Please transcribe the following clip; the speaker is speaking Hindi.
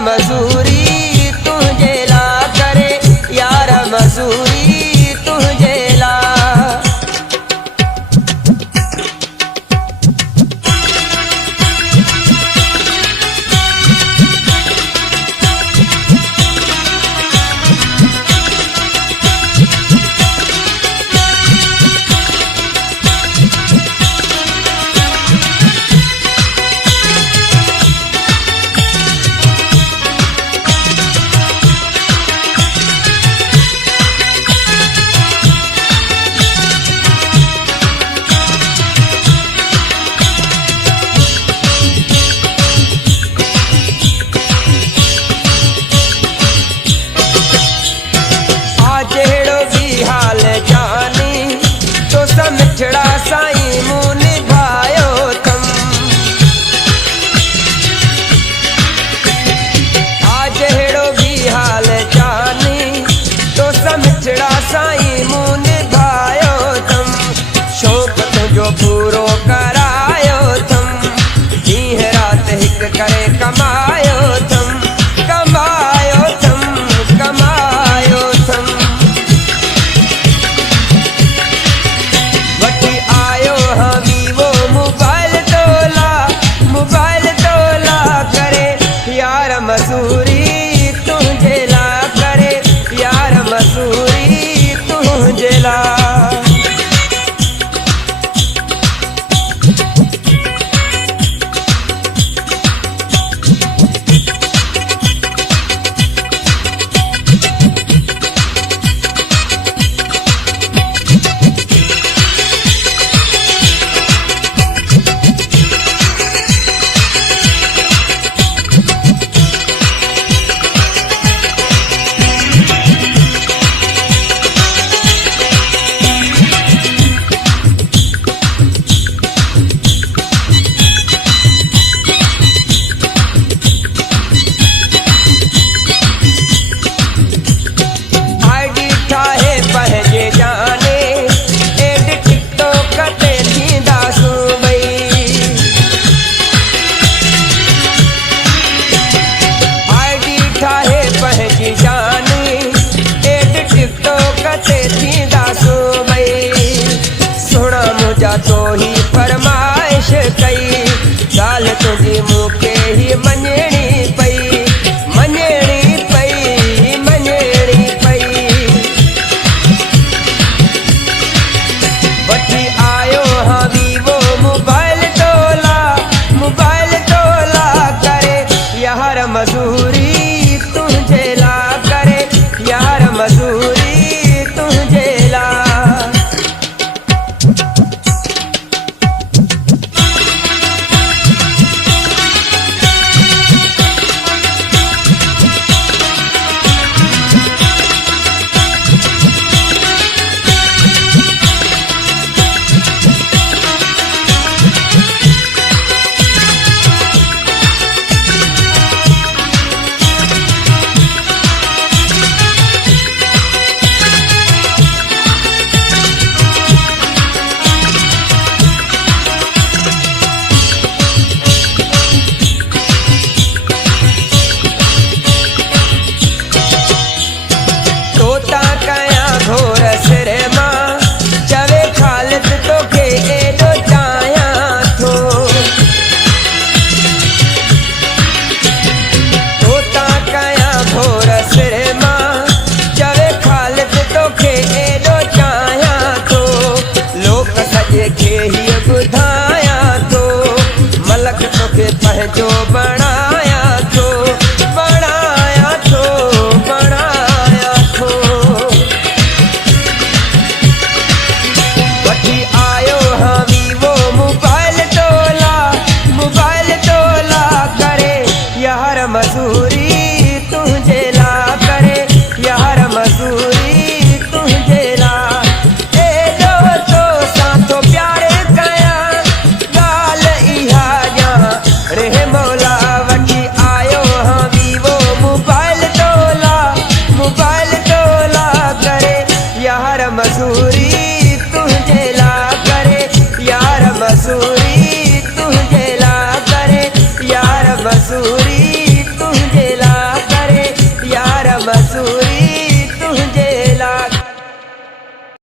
मजूरी तुझे ला करे, यार मजूरी तुझे ला। मिठड़ा साईं मूं निभायो थम, आज हेड़ो भी हाल जानी तो मिठड़ा साईं मूं निभायो थम। शौक़ तुझो पूरो करायो थम, ॾींहं राति हिकु करे कमायो थम, कमायो थम, कमायो थम। मजूरी तुझे ला करे, यार मजूरी तुझे ला। तो ही फरमाइश कई गाल तुझी मूंखे ही मञणी पई, मञणी पई, मञणी पई। वठी आयो हाँ वीवो मोबाइल तोला, मोबाइल तोला करे, यार मजूरी तुझे ला करे, यार मजूरी तुझे ला। जो बनाया तो, बनाया तो, बनाया तो। वठी आयो हाँ वीवो मोबाइल तोला, मोबाइल तोला करे, यार मजूरी तुझे ला करे, यार मजूरी तुझे ला। तो प्यारे कया गाल इहा रे मौला। वठी आयो हाँ वीवो मोबाइल तोला, मोबाइल तोला करे, यार मजूरी तुझे ला करे, यार मजूरी।